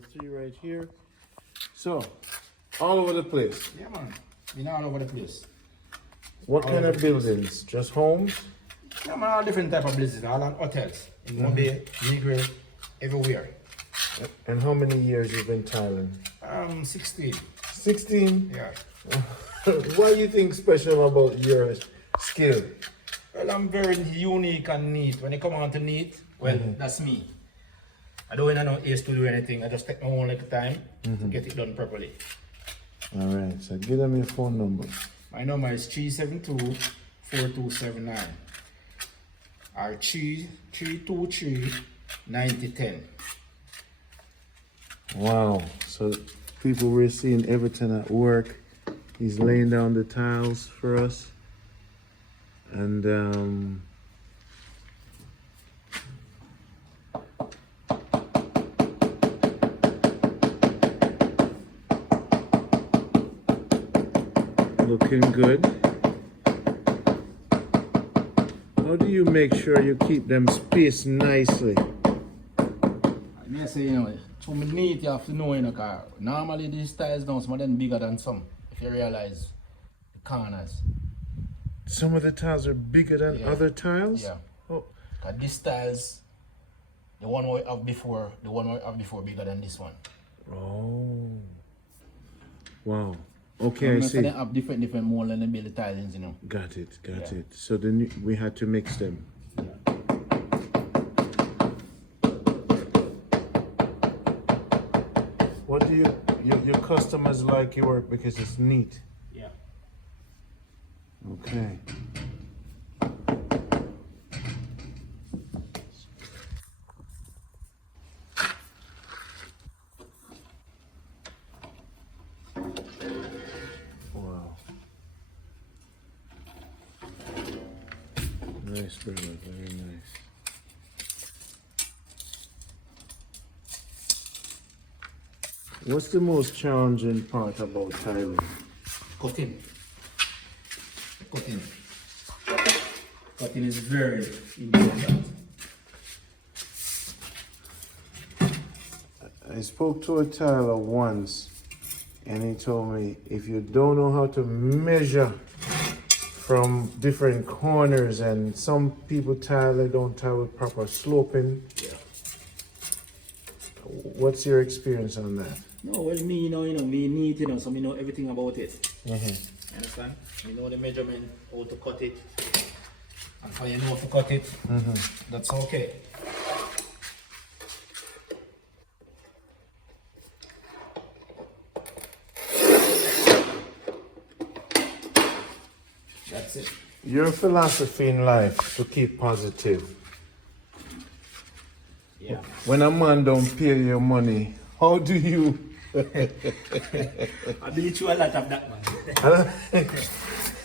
number 3 right here. So, all over the place. Yeah, man. Been all over the place. What kind of buildings? Just homes? Yeah, man, all different type of places. All on hotels. In Mumbai, Negro, everywhere. And how many years you've been tiling? 16. 16? Yeah. What do you think special about your skill? Well, I'm very unique and neat. When it come on to neat, well, that's me. I don't know ace to do anything. I just take my own little time to get it done properly. All right, so give them your phone number. My number is 372-4279 or 323-9010. Wow, so people we're seeing Everton at work. He's laying down the tiles for us. And looking good. How do you make sure you keep them spaced nicely? I may say, you know, to me neat, you have to know, you know, because normally these tiles now some of them bigger than some, if you realize the corners. Some of the tiles are bigger than other tiles? Yeah. Oh. Because these tiles, the one we have before, bigger than this one. Oh. Wow. Okay, I see. They have different mold and they build the tilings, you know. Got it. So then we had to mix them. What do your customers like your work because it's neat? Yeah. Okay. Wow. Nice, brother. Very nice. What's the most challenging part about tiling? Cutting. Cutting is very important. I spoke to a tiler once and he told me if you don't know how to measure from different corners, and some people tile, they don't tile with proper sloping. Yeah. What's your experience on that? No, well, me, me neat, so me know everything about it. Mm-hmm. Understand? You know the measurement, how to cut it, and how you know how to cut it. That's okay. That's it. Your philosophy in life to keep positive. Yeah. When a man don't pay your money, how do you? I believe you a lot of that, man.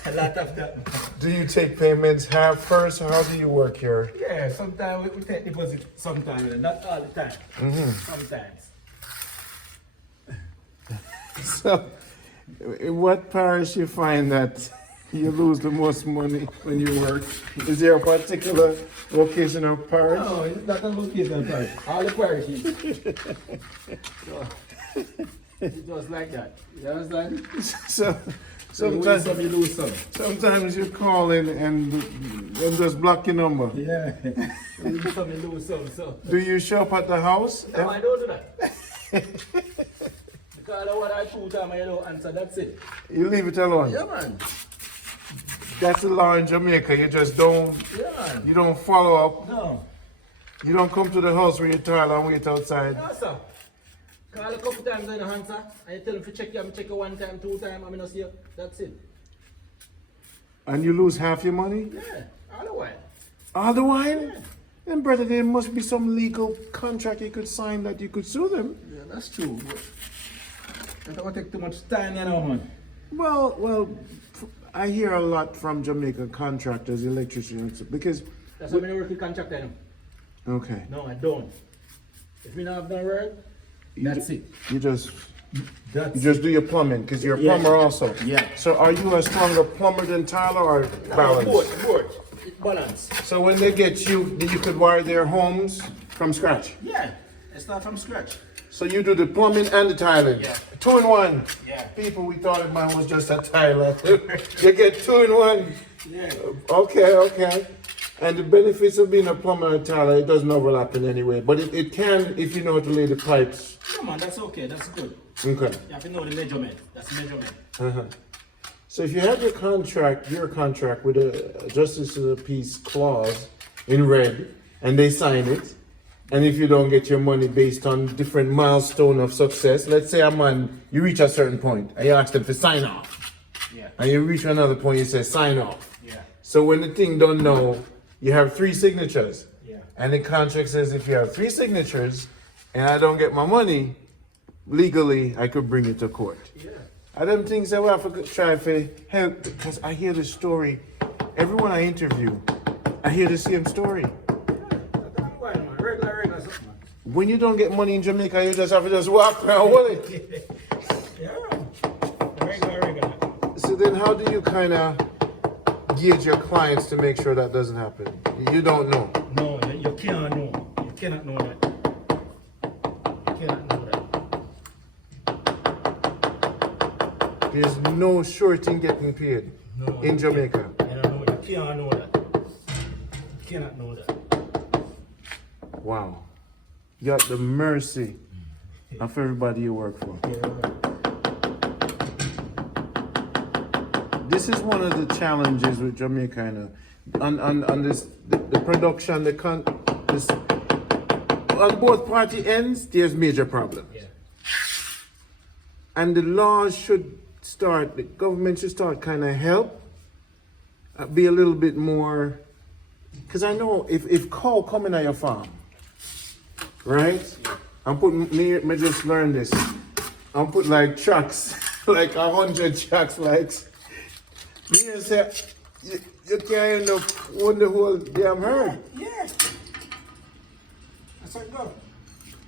A lot of that. Do you take payments half first, or how do you work here? Yeah, sometimes we take deposit, sometimes, not all the time. Sometimes. So, in what parish you find that you lose the most money when you work? Is there a particular location or parish? No, it's not a location parish. All the parishes. It's just like that. You understand? So, Sometimes you lose some. sometimes you call in and just block your number. Yeah. You lose some, you lose some. So. Do you shop at the house? No, I don't do that. Because what I shoot time, I don't answer, that's it. You leave it alone? Yeah, man. That's the law in Jamaica. You just don't, Yeah, man. you don't follow up. No. You don't come to the house where you tile and wait outside. No, sir. Call a couple times I don't answer. And you tell them to check you, I'm check you 1 time, 2 times, I'm not see you. That's it. And you lose half your money? Yeah, all the while. All the while? Yeah. Then, brother, there must be some legal contract you could sign that you could sue them. Yeah, that's true. But that will take too much time, you know, man. Well, I hear a lot from Jamaica contractors, electricians, because... That's why I don't work with contractor, you know. Okay. No, I don't. If we don't have no work, that's it. You just That's do your plumbing, because you're a plumber also. Yeah. So are you a stronger plumber than Tyler, or balance? Both. It balance. So when they get you, you could wire their homes from scratch? Yeah, it's not from scratch. So you do the plumbing and the tiling? Yeah. 2 in 1. Yeah. People, we thought mine was just a tiler. You get 2 in 1. Yeah. Okay. And the benefits of being a plumber and tiler, it doesn't overlap in any way. But it can if you know how to lay the pipes. No man, that's okay, that's good. Okay. You have to know the measurement. That's the measurement. Uh-huh. So if you have your contract with a justice of the peace clause in red, and they sign it, and if you don't get your money based on different milestone of success, let's say you reach a certain point, and you ask them to sign off. Yeah. And you reach another point, you say sign off. Yeah. So when the thing don't know, you have 3 signatures. Yeah. And the contract says if you have 3 signatures, and I don't get my money, legally, I could bring you to court. Yeah. I don't think so. I have to try to help because I hear the story. Everyone I interview, I hear the same story. Regular, When you don't get money in Jamaica, you just have to just walk around with it. Yeah. Regular. So then how do you kind of gauge your clients to make sure that doesn't happen? You don't know. No, you can't know. You cannot know that. You cannot know that. There's no short in getting paid No, in Jamaica. You don't know. You can't know that. You cannot know that. Wow. You got the mercy of everybody you work for. Yeah. This is one of the challenges with Jamaica, on this the production, this on both party ends. There's major problems, Yeah. and the laws should start. The government should start kind of help, be a little bit more. Because I know if cow coming at your farm, right? I'm putting me just learn this. I'm put like trucks, like 100 trucks, like. You say you can't end up on the whole damn herd. Yeah. That's how it goes.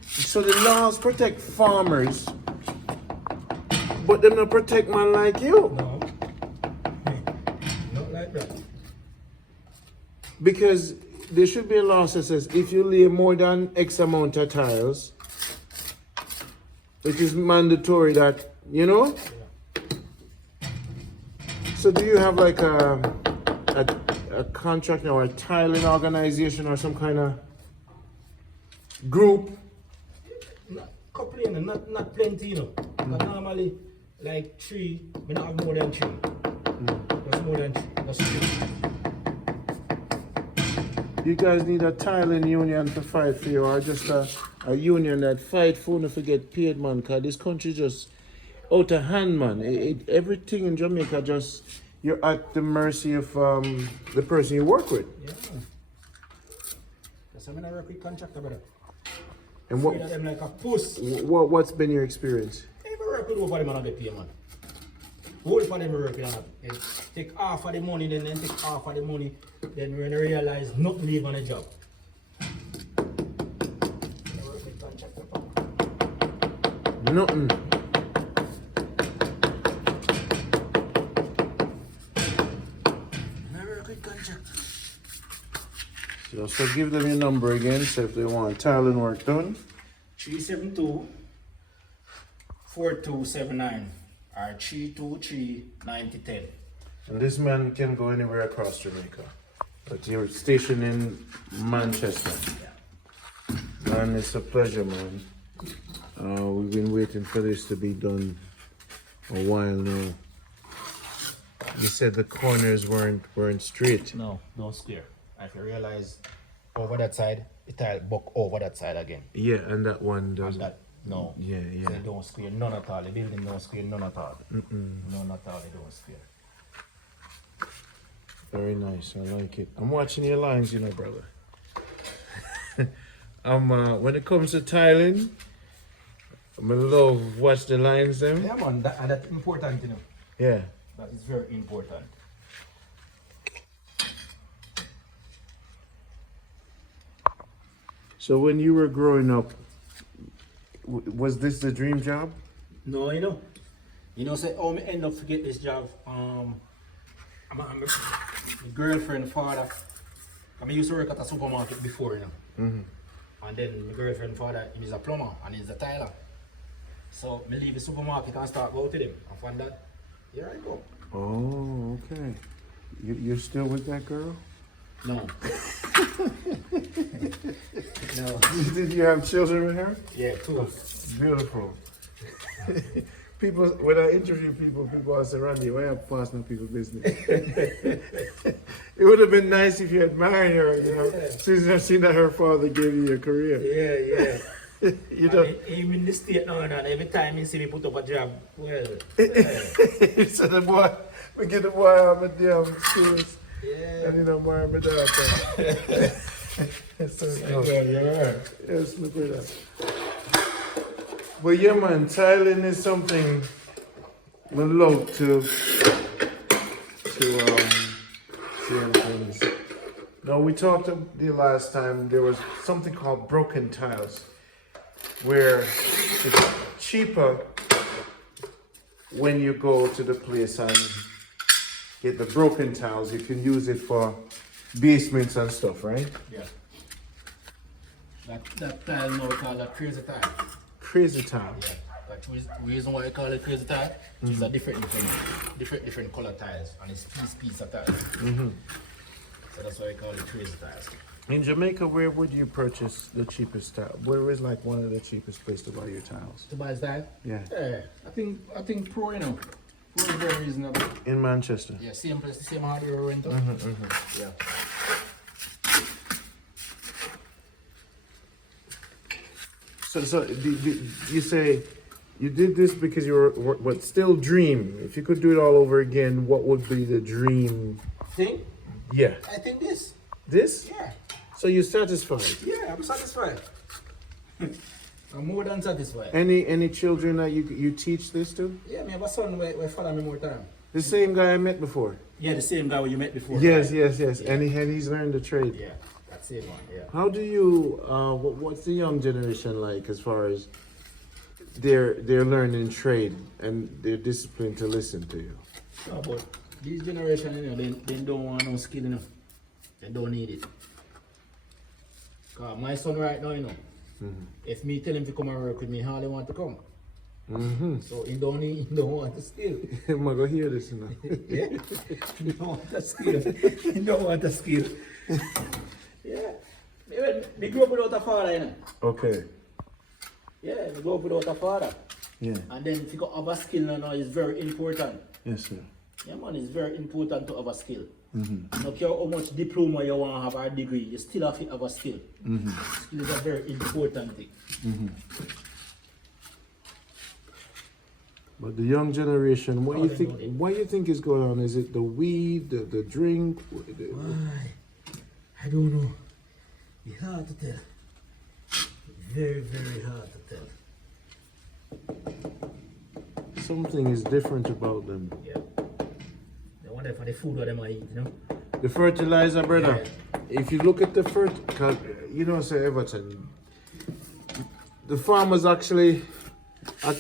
So the laws protect farmers, but they don't protect man like you. No. Not like that. Because there should be a law that says if you lay more than X amount of tiles, it is mandatory that, you know? So do you have like a contract or a tiling organization or some kind of group? Not complaining, not plenty, you know. But normally, like 3, we don't have more than 3. That's more than 3. That's 3. You guys need a tiling union to fight for you, or just a union that fight for you to get paid, man, because this country just out of hand, man. Everything in Jamaica just, you're at the mercy of the person you work with. Yeah. That's why I work with contractor, brother. And Afraid of them like a puss. what's been your experience? I work with over them and I get paid, man. Whole for them work with they take half of the money, then take half of the money, then when they realize not leave on a job. I work with contractor, papa. Nothing. I work with contractor. So give them your number again, so if they want tiling work done. 372-4279 or 323-9010. And this man can go anywhere across Jamaica. But you're stationed in Manchester. Yeah. Man, it's a pleasure, man. We've been waiting for this to be done a while now. You said the corners weren't straight. No square. If you realize over that side, it will buck over that side again. Yeah, and that one And does. that, no. Yeah. They don't square none at all. The building don't square none at all. None at all, they don't square. Very nice. I like it. I'm watching your lines, you know, brother. When it comes to tiling, I'm in love. Watch the lines, them. Yeah, man, that's important, you know. Yeah. That is very important. So when you were growing up, was this the dream job? No, you know, say, oh, me end up to get this job. My girlfriend, father. I used to work at a supermarket before, you know. And then my girlfriend father, he is a plumber and he's a tiler. So me leave the supermarket and start go to them. And from that, here I go. Oh, okay. You're still with that girl? No. No. Did you have children with her? Yeah, 2. Beautiful. People, when I interview people ask, Randy, why am I passing people's business? It would have been nice if you had married her, you know. Since seen that her father gave you a career. Yeah. You know. I'm in the state now and every time he see me put up a job, well. So the boy, we get the boy out of damn skills. Yeah. And you know, marry my daughter. So, no. Yes, look at that. But yeah, man, tiling is something we love to see how it is. Now, we talked the last time, there was something called broken tiles, where it's cheaper when you go to the place and get the broken tiles. You can use it for basements and stuff, right? Yeah. That tile now we call that crazy tile. Crazy tile. Yeah. That reason why I call it crazy tile is a different color tiles and it's piece of tiles. So that's why I call it crazy tiles. In Jamaica, where would you purchase the cheapest tile? Where is like one of the cheapest places to buy your tiles? To buy tile? Yeah. Yeah. I think Pro, you know. Pro is very reasonable. In Manchester? Yeah, same place, same hardware rental. Yeah. So you say you did this because you were, but still dream. If you could do it all over again, what would be the dream? Thing? Yeah. I think this. This? Yeah. So you're satisfied? Yeah, I'm satisfied. I'm more than satisfied. Any children that you teach this to? Yeah, I have a son who follow me more time. The same guy I met before? Yeah, the same guy you met before. Yes, right? yes. Yeah. And he's learned the trade. Yeah, that's the same one, yeah. How do you, what's the young generation like as far as they're learning trade and they're disciplined to listen to you? No, but this generation, you know, they don't want no skill, you know. They don't need it. Cause my son right now, you know, if me tell him to come and work with me, how they want to come. So he don't want the skill. I'm gonna go hear this now. Yeah, he don't want the skill. He don't want the skill. Yeah, they grew up without a father, you know. Okay. Yeah, they grew up without a father. Yeah. And then if you got have a skill now is very important. Yes, sir. Yeah, man, it's very important to have a skill. No care how much diploma you want to have or a degree, you still have to have a skill. Skill is a very important thing. But the young generation, what you think is going on? Is it the weed, the drink? Why? I don't know. It's hard to tell. Very, very hard to tell. Something is different about them. Yeah. They want it for the food what they might eat, you know? The fertilizer, brother. If you look at the you know, say Everton, the farmers actually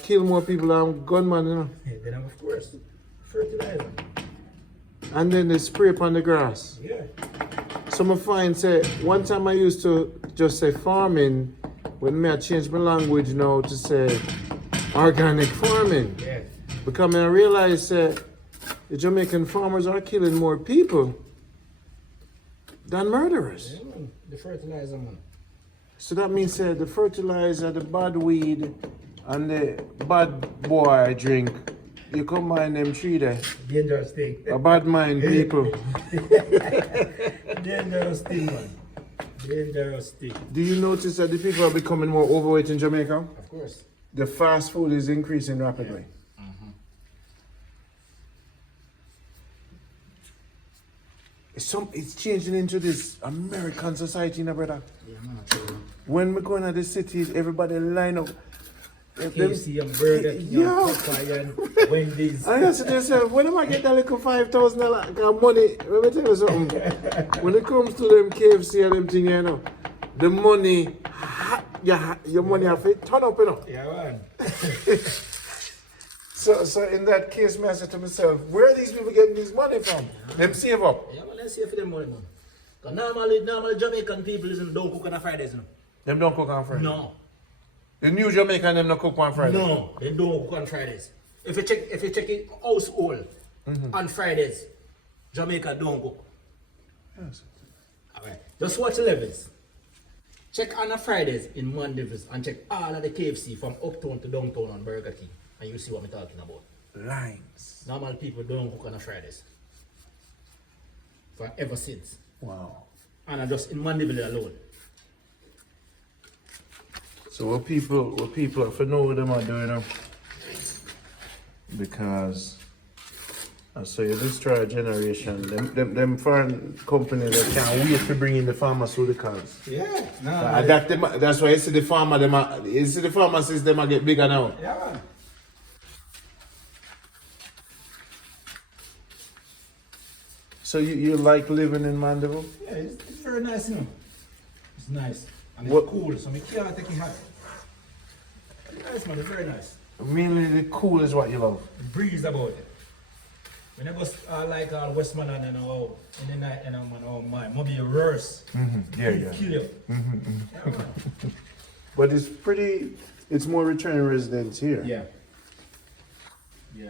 kill more people than gunmen, you know. Yeah, then of course, fertilizer. And then they spray upon the grass. Yeah. Some of find say, one time I used to just say farming, when I changed my language now to say organic farming. Yeah. Because I realized that the Jamaican farmers are killing more people than murderers. Yeah, man. The fertilizer, man. So that means the fertilizer, the bad weed, and the bad boy drink, you combine them three there. Dangerous thing. A bad mind people. Dangerous thing, man. Dangerous thing. Do you notice that the people are becoming more overweight in Jamaica? Of course. The fast food is increasing rapidly. It's changing into this American society, now, brother. Yeah, man. When we go into the cities, everybody line up. KFC and Burger King and Popeye and Wendy's. I ask myself, when am I get that little $5,000 money? Let me tell you something. When it comes to them KFC and them thing, you know, the money, your money have to turn up, you know. Yeah, man. So in that case, I said to myself, where are these people getting this money from? Them save up. Yeah, man, let's save for them money, man. Because normally Jamaican people don't cook on a Fridays, you know. Them don't cook on Friday. No. The New Jamaican them don't cook on Friday. No, they don't cook on Fridays. If you check it household on Fridays, Jamaica don't cook. Yes. Alright. Just watch the levels. Check on the Fridays in Mandeville's and check all of the KFC from uptown to downtown on Burger King. And you see what I'm talking about. Lines. Normal people don't cook on the Fridays. For ever since. Wow. And I just in Mandeville alone. So what people if I know what them are doing now, because I say this try generation, them foreign companies that can't wait to bring in the pharmaceuticals. Yeah. That's why you see the pharmacists them are get bigger now. Yeah. So you like living in Mandeville? Yeah, it's very nice, you know. It's nice. And it's What- cool, so I can't take it hot. It's nice, man. It's very nice. Mainly the cool is what you love. The breeze about it. When I go like Westman and in the night and I'm oh my, maybe worse. Yeah. Kill you. Yeah, man. But it's more returning residents here. Yeah. Yeah.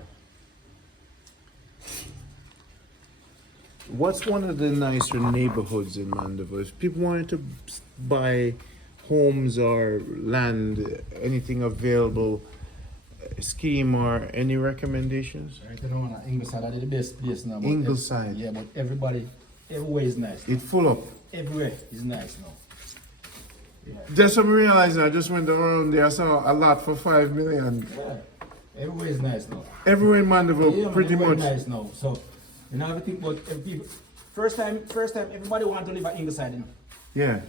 What's one of the nicer neighborhoods in Mandeville? If people wanted to buy homes or land, anything available, scheme or any recommendations? Right, you know, Ingleside is the best place now. but Ingleside. Yeah, but everywhere is nice. It's full up. Everywhere is nice now. Yeah. Just what I'm realizing, I just went around there, I saw a lot for 5 million. Yeah. Everywhere is nice now. Everywhere in Mandeville, Yeah, man, pretty everywhere much. nice now. So, you know, everything about people. First time, everybody want to live at Ingleside, you know. Yeah.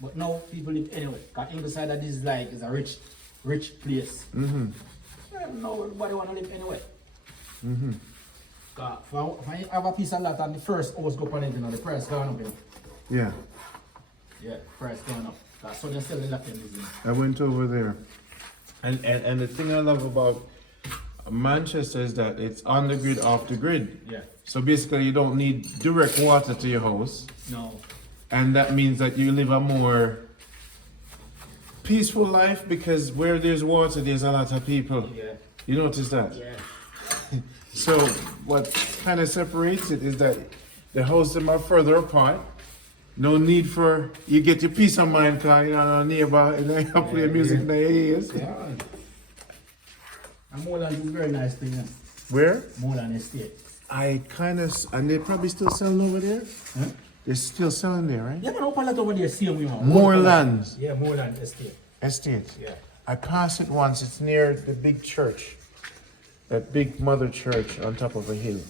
But now people live anyway. Cause Ingleside is a rich place. Yeah, now everybody want to live anyway. Cause if I have a piece of land and the first house go on it, you know, the price gone up, you know. Yeah. Yeah, price gone up. Cause so they sell the lot in this, you know. I went over there. And the thing I love about Manchester is that it's on the grid, off the grid. Yeah. So basically you don't need direct water to your house. No. And that means that you live a more peaceful life because where there's water, there's a lot of people. Yeah. You notice that? Yeah. So what kind of separates it is that the houses are further apart. No need for, you get your peace of mind because you know, neighbor and then you play music in their ears. Yeah. And Moreland is very nice thing, yeah. Where? Moreland Estate. And they're probably still selling over there? Huh? They're still selling there, right? Yeah, man, open that over there, see them, you know. Morelands Yeah, Moreland Estate. Estate. Yeah. I passed it once. It's near the big church. That big mother church on top of a hill.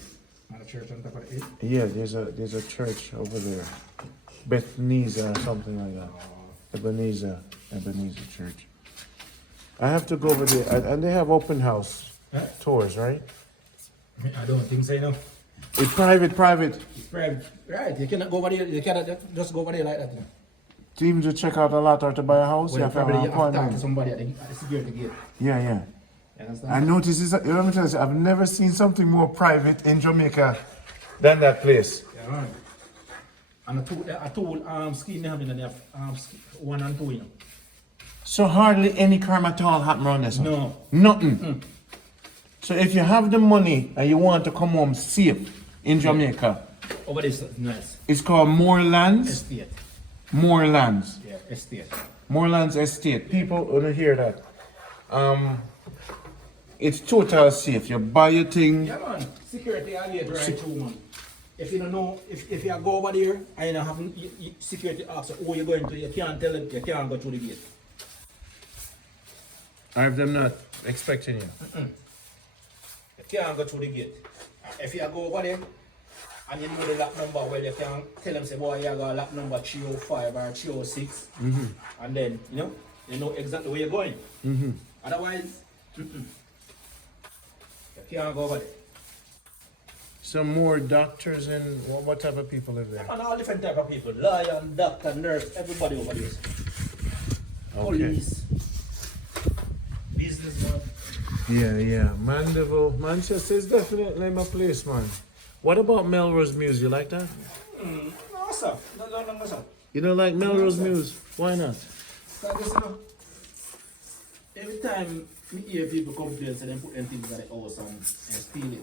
And a church on top of it. Yeah, there's a church over there. Bethesda or something like that. Ebenezer Church. I have to go over there. And they have open house Huh? tours, right? I don't think so, you know. It's private. It's private. Right, you cannot go over there, you cannot just go over there like that, you know. To even to check out a lot or to buy a house, Well, you have to have probably an you have to talk to appointment. somebody at the security gate. Yeah. You understand? I noticed this, let me tell you, I've never seen something more private in Jamaica than that place. Yeah, right. And a tool scheme they have in there, 1 and 2, you know. So hardly any crime at all happen around this. No. Nothing. So if you have the money and you want to come home safe in Jamaica, Over there is nice. it's called Morelands. Estate. Morelands. Yeah, estate. Morelands Estate. People want to hear that. It's total safe. You buy your thing. Yeah, man. Security are here to ride through, man. If you don't know, if you go over there and you don't have security ask who you're going to, you can't tell them, you can't go through the gate. I have them not expecting you. You can't go through the gate. If you go over there and you know the lock number, well, you can tell them, say, boy, you got lock number 305 or 306. And then, you know exactly where you're going. Otherwise, you can't go over there. Some more doctors and what type of people live there? And all different type of people, lawyer, doctor, nurse, everybody over there. Police, businessman. Yeah. Mandeville, Manchester is definitely my place, man. What about Melrose Muse? You like that? No, sir. No, sir. You don't like Melrose Muse? Why not? So I guess, you know, every time me hear people complain, say they put them things at the house and steal it.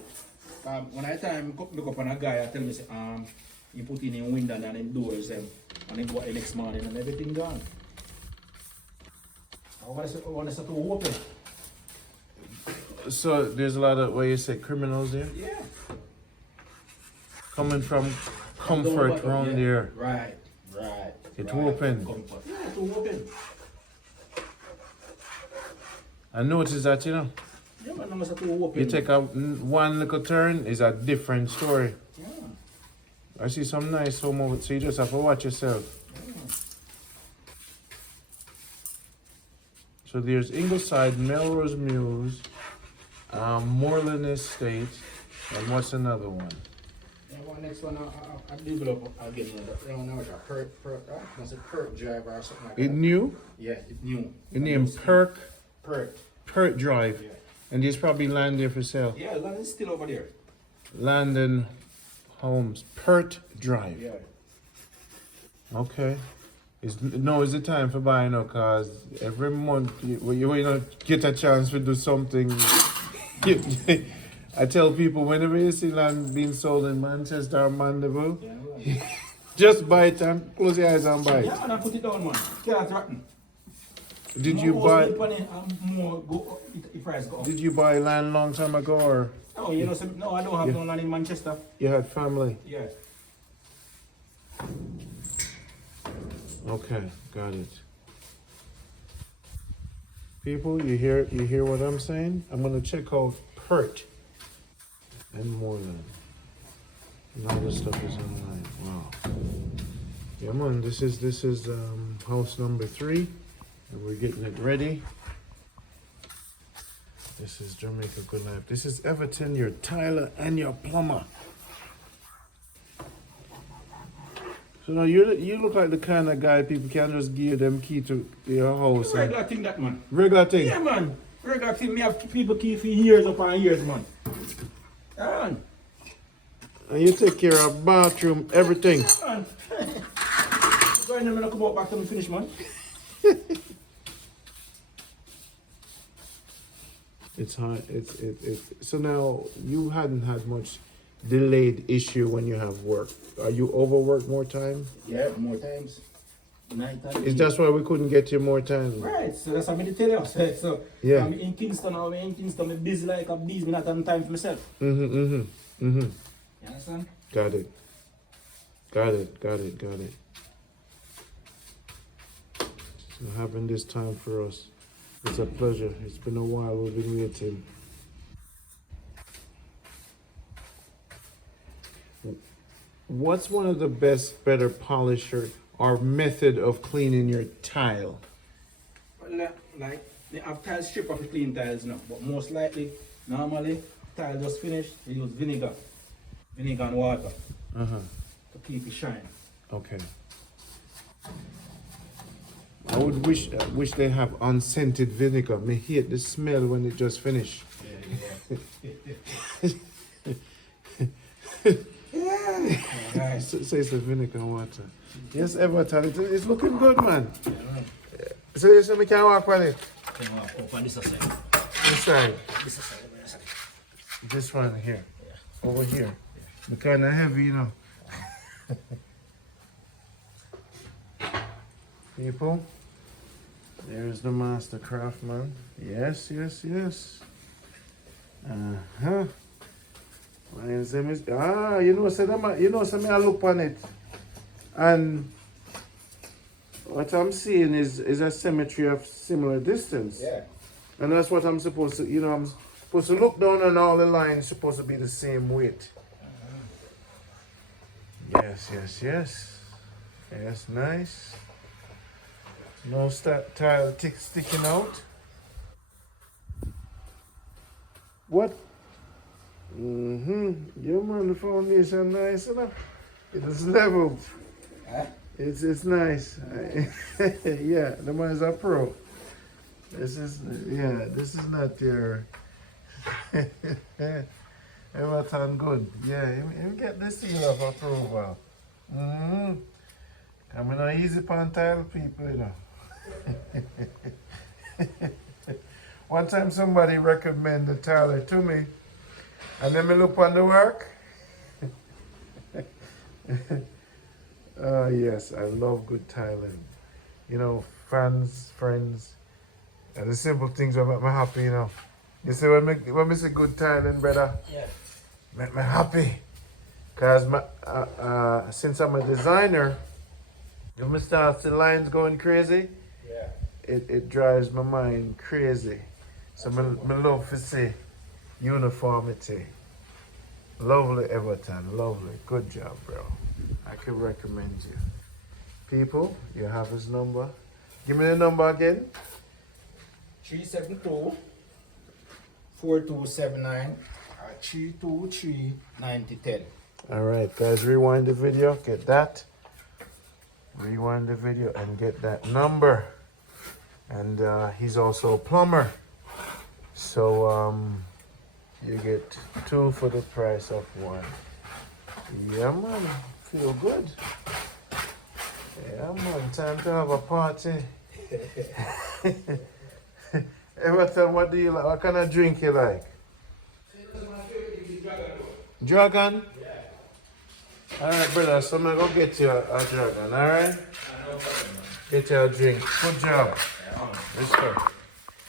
When I time look up on a guy, I tell me, say, he put in him window and them doors and then go out the next morning and everything gone. I want to start to open. So there's a lot of what you say criminals there Yeah. coming from comfort around there. Right. It right. open. Comfort. Yeah, it open. I noticed that, you know. Yeah, man, I'm start to open. You take one little turn, is a different story. Yeah. I see some nice home over, so you just have to watch yourself. Yeah. So there's Ingleside, Melrose Mews, Moreland Estate, and what's another one? Yeah, one next one I develop again. That one now is a Perk driver or something like that. It new? Yeah, it's new. It named Perk Drive. Yeah. And there's probably land there for sale. Yeah, land is still over there. Land and homes. Pert Drive. Yeah. Okay. Is it time for buying now? Cause every month you get a chance to do something. I tell people whenever you see land being sold in Manchester or Mandeville, Yeah, just buy it and close your eyes and buy it. yeah, man, I put it down, man. Can't rotten. Did you buy? More go up, if price go up. Did you buy land long time ago, or No, you know, no, I don't have no land in Manchester. you had family? Yeah. Okay, got it. People, you hear what I'm saying? I'm gonna check out Pert and Moreland. And all this stuff is online. Wow. Yeah, man, this is house number 3, and we're getting it ready. This is Jamaica Good Life. This is Everton, your tiler and your plumber. So now you look like the kind of guy people can just give them key to your house. Regular thing that, man. Regular thing. Yeah, man. Regular thing. Me have people key for years upon years, man. Yeah, man. And you take care of bathroom, everything. Man. Go in there when I come out back to me finish, man. It's hard. So now you hadn't had much delayed issue when you have work. Are you overworked more time? Yeah, more times. 9 times. Is that's why we couldn't get you more time? Right, so that's what I'm tell you. So Yeah. I'm in Kingston, I'm busy like a bees, me not having time for myself. You You understand? Got it. So having this time for us, it's a pleasure. It's been a while we've been waiting. What's one of the better polisher or method of cleaning your tile? Well, like, they have tile strip of clean tiles now, but most likely, normally, tile just finished, they use vinegar and water to keep it shine. Okay. I would wish they have unscented vinegar. Me hate the smell when it just finished. Yeah. So it's the vinegar and water. Yes, Everton, it's looking good, man. So you say we can walk on it? Open this side. This side. This side. This one here. Over here. It's kind of heavy, you know. People, there's the master craftsman. Yes. Uh-huh. I look on it. And what I'm seeing is a symmetry of similar distance. Yeah. And that's what I'm supposed to, I'm supposed to look down and all the lines supposed to be the same weight. Yes. Yes, nice. No tile sticking out. What? Your man, the foundation nice enough. It is leveled. It's nice. Yeah, the man is a pro. This is not your Everton good. Yeah, him get the seal of approval. Coming on easy upon tile people, you know. One time somebody recommended the Tyler to me, and then me look on the work. Yes, I love good Thailand. You know, fans, friends, and the simple things that make me happy, you know. You see, when me say good Thailand, brother, Yeah. make me happy. Because since I'm a designer, if me start the lines going crazy, Yeah. it drives my mind crazy. So me love to see uniformity. Lovely EVERTON, lovely. Good job, bro. I can recommend you. People, you have his number. Give me the number again. 372-4279 or 323-9010. All right, guys, rewind the video, get that. Rewind the video and get that number. And he's also a plumber. So you get 2 for the price of 1. Yeah, man, feel good. Yeah, man, time to have a party. EVERTON, what do you like? What kind of drink you like? Dragon? Yeah. All right, brother, so I'm going to go get you a dragon, all right? Get you a drink. Good job. Respect.